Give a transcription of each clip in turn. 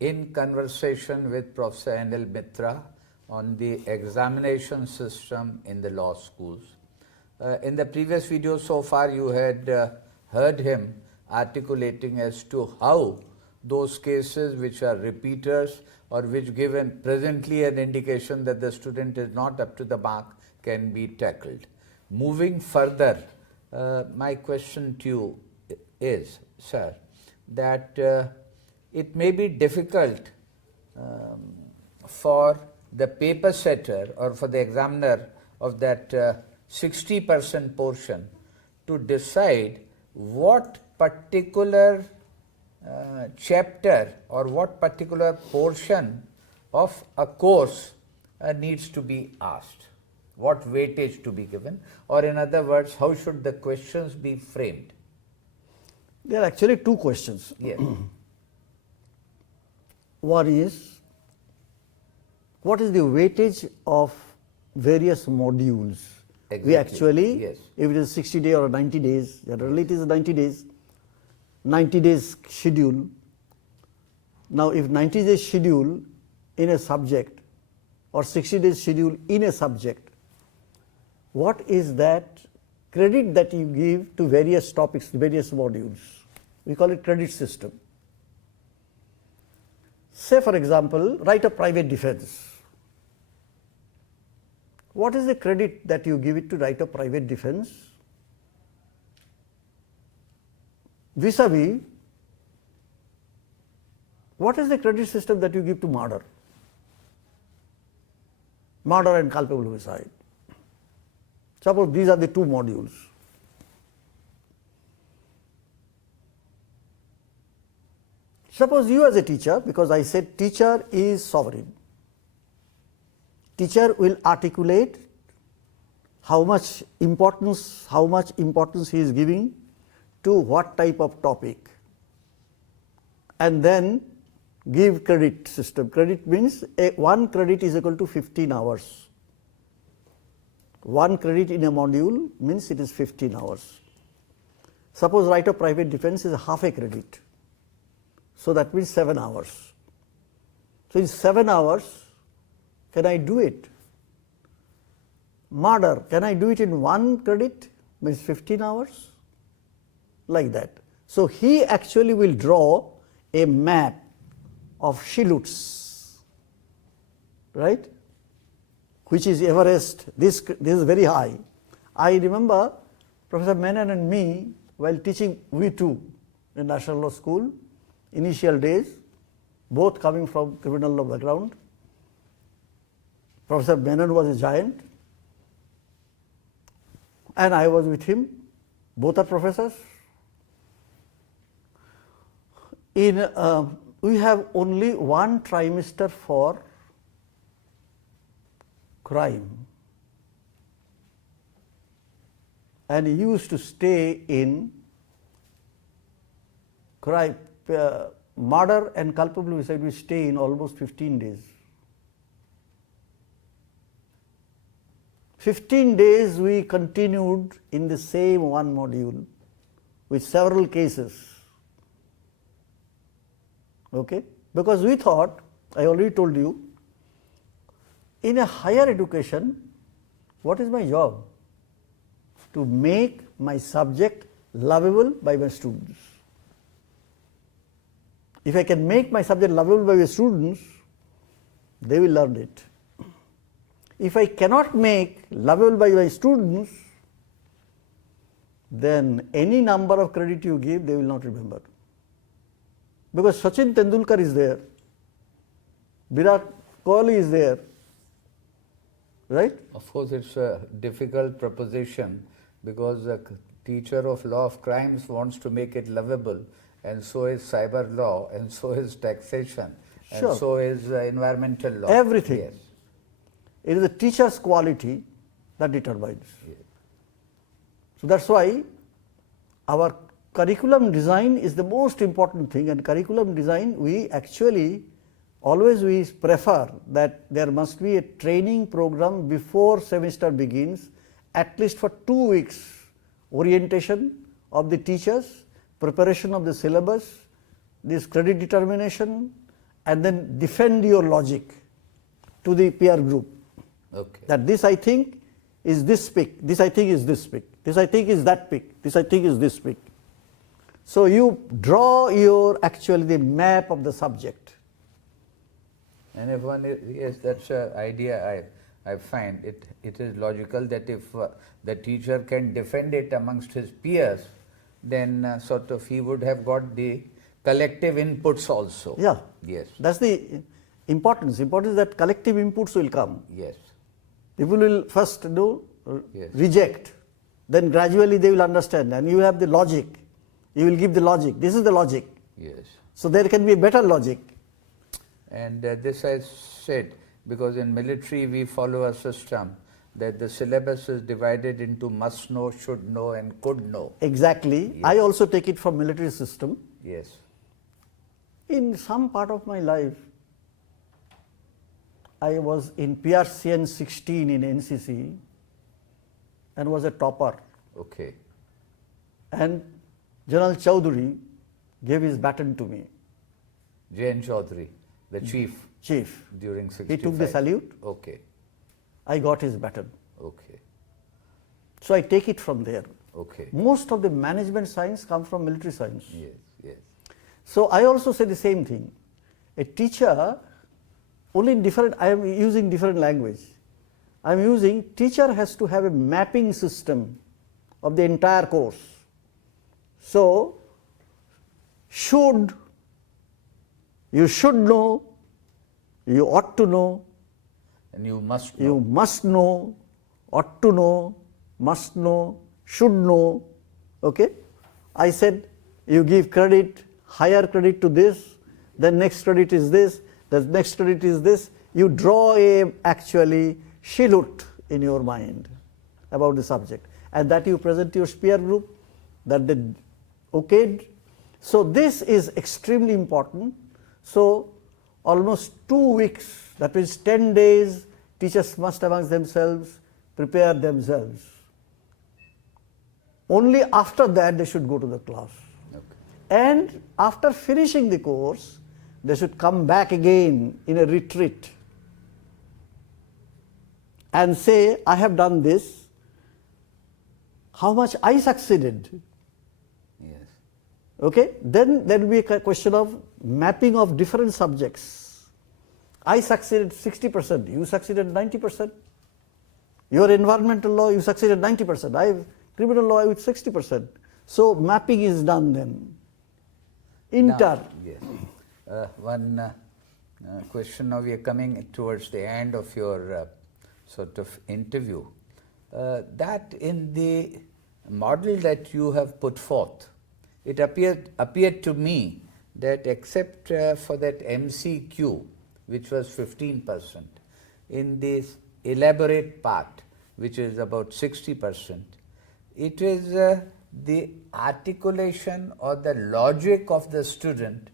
in conversation with Professor NL Mitra on the examination system in the law schools. In the previous video so far you had heard him articulating as to how those cases which are repeaters or which give presently an indication that the student is not up to the mark can be tackled. Moving further, my question to you is, sir, that it may be difficult for the paper setter or for the examiner of that 60% portion to decide what particular chapter or what particular portion of a course needs to be asked, what weightage to be given, or in other words, how should the questions be framed? There are actually two questions. Yes. One is, what is the weightage of various modules? Exactly. We actually, yes. If it is 60 days or 90 days, generally it is 90 days, 90 days schedule. Now, if 90 days schedule in a subject or 60 days schedule in a subject, what is that credit that you give to various topics, various modules? We call it credit system. Say for example, write a private defense. What is the credit that you give it to write a private defense vis-a-vis what is the credit system that you give to murder and culpable homicide? Suppose these are the two modules. Suppose you as a teacher, because I said teacher is sovereign, teacher will articulate how much importance he is giving to what type of topic, and then give credit system. Credit means one credit is equal to 15 hours. One credit in a module means it is 15 hours. Suppose write a private defense is half a credit. So that means 7 hours. So in 7 hours, can I do it? Murder, can I do it in one credit? Means 15 hours? Like that. So he actually will draw a map of Shilut's, right? Which is Everest, this is very high. I remember Professor Menon and me, while teaching V2 in National Law School, initial days, both coming from criminal law background. Professor Menon was a giant, and I was with him. Both are professors. We have only one trimester for crime, and he used to stay in crime, murder and culpable homicide. We stay in almost 15 days. 15 days we continued in the same one module with several cases. Okay? Because we thought, I already told you, in a higher education, what is my job? To make my subject lovable by my students. If I can make my subject lovable by my students, they will learn it. If I cannot make lovable by my students, then any number of credit you give, they will not remember. Because Sachin Tendulkar is there, Virat Kohli is there, right? Of course, it's a difficult proposition because a teacher of law of crimes wants to make it lovable, and so is cyber law, and so is taxation, and so is environmental law. Everything. Yes. It is the teacher's quality that determines. Yes. So that's why our curriculum design is the most important thing, and curriculum design we actually always we prefer that there must be a training program before semester begins, at least for 2 weeks, orientation of the teachers, preparation of the syllabus, this credit determination, and then defend your logic to the peer group. Okay. That this I think is this peak, this I think is this peak, this I think is that peak, this I think is this peak. So you draw your actually the map of the subject. And if one, yes, that's an idea I find. It is logical that if the teacher can defend it amongst his peers, then sort of he would have got the collective inputs also. Yeah. Yes. That's the importance. Importance that collective inputs will come. Yes. People will first do Yes. reject, then gradually they will understand, and you have the logic. You will give the logic. This is the logic. Yes. So there can be a better logic. And this I said because in military we follow a system that the syllabus is divided into must know, should know and could know. Exactly. Yes. I also take it from military system. Yes. In some part of my life, I was in PRCN 16 in NCC and was a topper. Okay. And General Chowdhury gave his baton to me. J.N. Chaudhary, the chief during 65. He took the salute. Okay. I got his baton. Okay. So I take it from there. Okay. Most of the management science come from military science. Yes. Yes. So I also say the same thing. A teacher, only in different, I am using different language. I am using, teacher has to have a mapping system of the entire course. So, you should know, you ought to know, And you must know. you must know, ought to know, must know, should know. Okay? I said you give credit, higher credit to this, then next credit is this, the next credit is this. You draw a actually shillut in your mind about the subject, and that you present to your peer group, that they okayed. So this is extremely important. So almost 2 weeks, that means 10 days, teachers must amongst themselves prepare themselves. Only after that they should go to the class. Okay. And after finishing the course, they should come back again in a retreat and say, I have done this, how much I succeeded. Yes. Okay? Then there will be a question of mapping of different subjects. I succeeded 60%, you succeeded 90%. Your environmental law, you succeeded 90%. I have criminal law with 60%. So mapping is done then. Now, yes. One question, now we are coming towards the end of your sort of interview. That in the model that you have put forth, it appeared to me that except for that MCQ, which was 15%, in this elaborate part, which is about 60%, it is the articulation or the logic of the student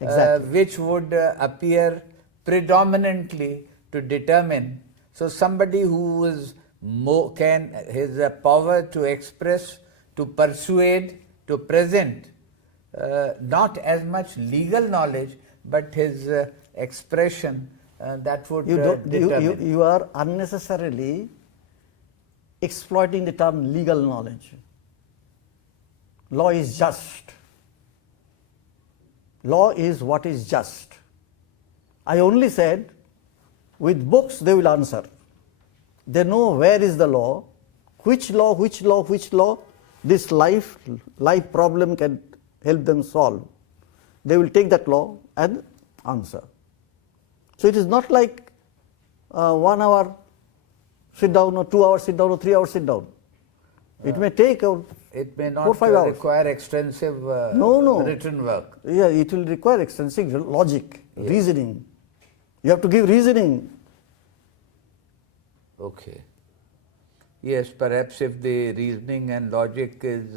Exactly. which would appear predominantly to determine. So somebody who is his power to express, to persuade, to present, not as much legal knowledge, but his expression that would determine. You are unnecessarily exploiting the term legal knowledge. Law is just. Law is what is just. I only said with books they will answer. They know where is the law, which law, this life problem can help them solve. They will take that law and answer. So it is not like 1 hour sit down or 2 hours sit down or 3 hours sit down. It may take It may 4 or not 5 hours. require extensive No. written work. Yeah, it will require extensive logic, Yes. reasoning. You have to give reasoning. Okay. Yes, perhaps if the reasoning and logic is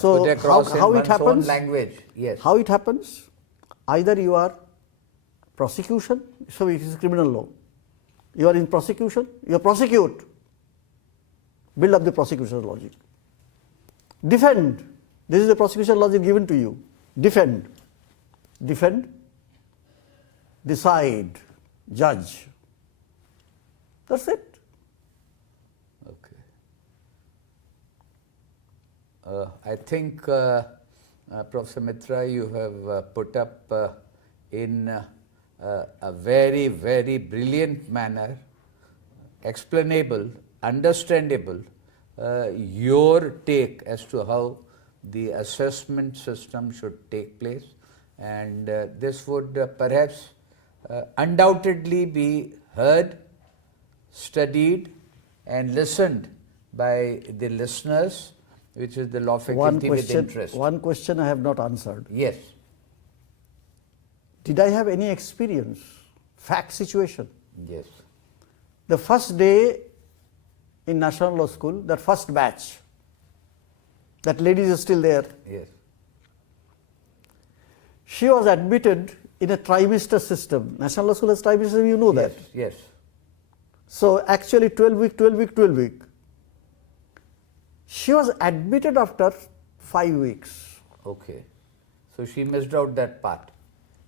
So put across how in it one's own happens? language. Yes. How it happens? Either you are prosecution, so it is criminal law. You are in prosecution, you prosecute. Build up the prosecution logic. Defend. This is the prosecution logic given to you. Defend. decide, judge. That's it. Okay. I think, Professor Mitra, you have put up in a very, very brilliant manner, explainable, understandable, your take as to how the assessment system should take place, and this would perhaps undoubtedly be heard, studied and listened by the listeners, which is the law faculty with interest. One question I have not answered. Yes. Did I have any experience, fact situation? Yes. The first day in National Law School, that first batch, that lady is still there. Yes. She was admitted in a trimester system. National Law School has trimester, you know that. Yes. So actually 12-week, 12-week, 12-week. She was admitted after 5 weeks. Okay. So she missed out that part.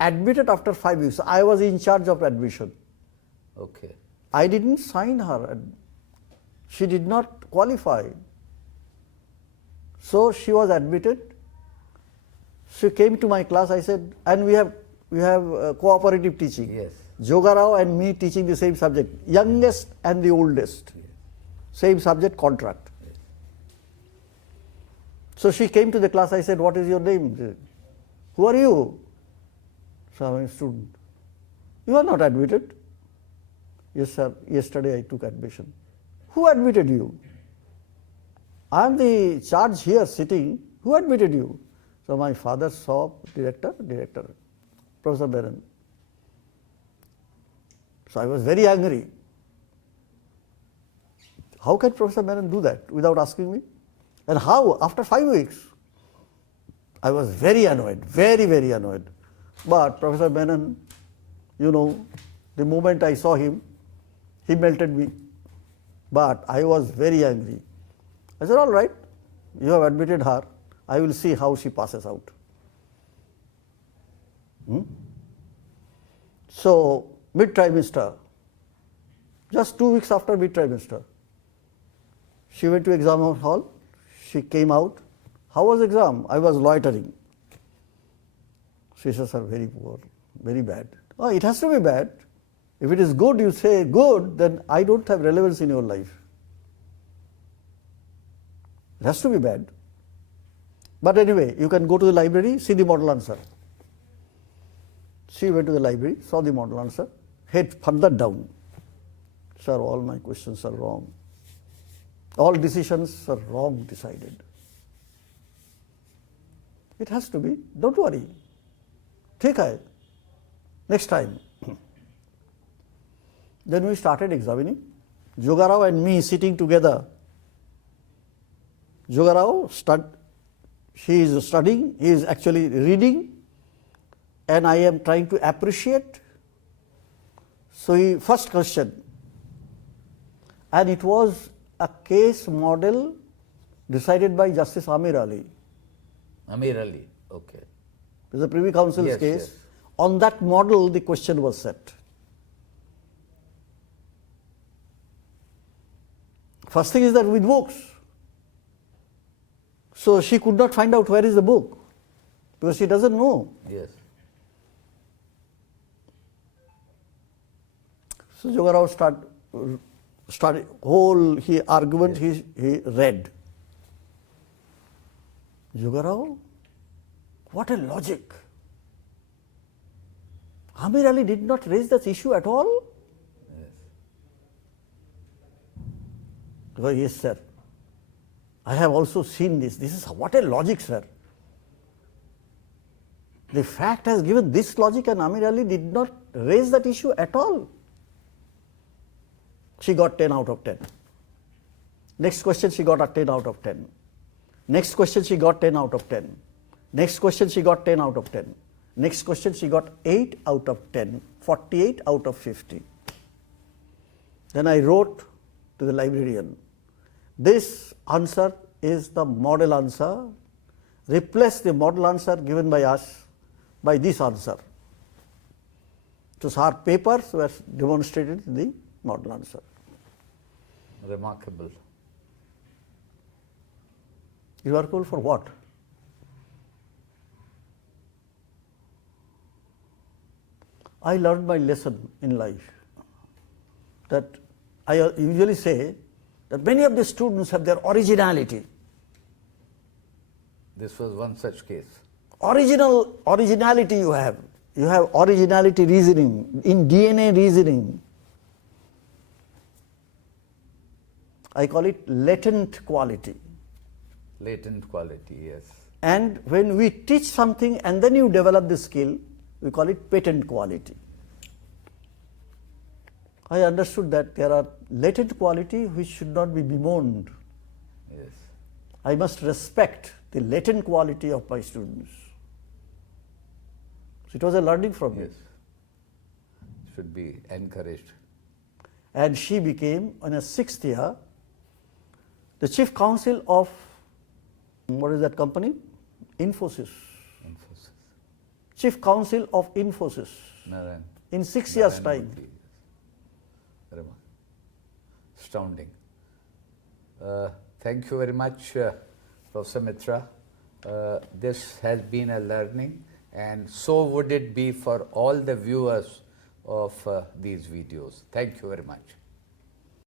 Admitted after 5 weeks. I was in charge of admission. Okay. I didn't sign her. She did not qualify. So she was admitted. She came to my class. I said, and we have cooperative teaching. Yes. Jogarao and me teaching the same subject, youngest and the oldest, same subject, contract. Yes. So she came to the class. I said, what is your name? Who are you? So I'm a student. You are not admitted. Yes, sir. Yesterday I took admission. Who admitted you? I am the charge here sitting. Who admitted you? So my father saw director, Professor Menon. So I was very angry. How can Professor Menon do that without asking me? And how? After 5 weeks. I was very annoyed, very, very annoyed. But Professor Menon, you know, the moment I saw him, he melted me. But I was very angry. I said, all right, you have admitted her. I will see how she passes out. So, mid-trimester, just 2 weeks after mid-trimester, she went to exam hall, she came out. How was exam? I was loitering. She says, sir, very poor, very bad. Oh, it has to be bad. If it is good, you say good, then I don't have relevance in your life. It has to be bad. But anyway, you can go to the library, see the model answer. She went to the library, saw the model answer, head further down. Sir, all my questions are wrong. All decisions are wrong decided. It has to be. Don't worry. Take hai. Next time. Then we started examining. Jogarao and me sitting together. Jogarao, he is studying, he is actually reading, and I am trying to appreciate. So, first question, and it was a case model decided by Justice Amir Ali. Amir Ali, okay. It is a Privy Council's Yes, case. yes. On that model, the question was set. First thing is that with books. So she could not find out where is the book because she doesn't know. Yes. So Jogarao started whole argument he read. Jogarao, what a logic. Amir Ali did not raise this issue at all. Yes. Because yes, sir. I have also seen this. This is what a logic, sir. The fact has given this logic and Amir Ali did not raise that issue at all. She got 10 out of 10. Next question she got a 10 out of 10. Next question she got 10 out of 10. Next question she got 10 out of 10. Next question she got 8 out of 10. 48 out of 50. Then I wrote to the librarian, this answer is the model answer. Replace the model answer given by us by this answer. So our papers were demonstrated in the model answer. Remarkable. Remarkable for what? I learned my lesson in life, that I usually say that many of the students have their originality. This was one such case. Originality you have. You have originality reasoning, in DNA reasoning. I call it latent quality. Latent quality, yes. And when we teach something and then you develop the skill, we call it patent quality. I understood that there are latent quality which should not be bemoaned. Yes. I must respect the latent quality of my students. So it was a learning from me. Yes. Should be encouraged. And she became, in her 6th year, the chief counsel of, what is that company? Infosys. Emphasis. Chief counsel of Infosys Narayan. in 6 years' Narayan time. Murthy. Remarkable. Astounding. Thank you very much, Professor Mitra. This has been a learning, and so would it be for all the viewers of these videos. Thank you very much.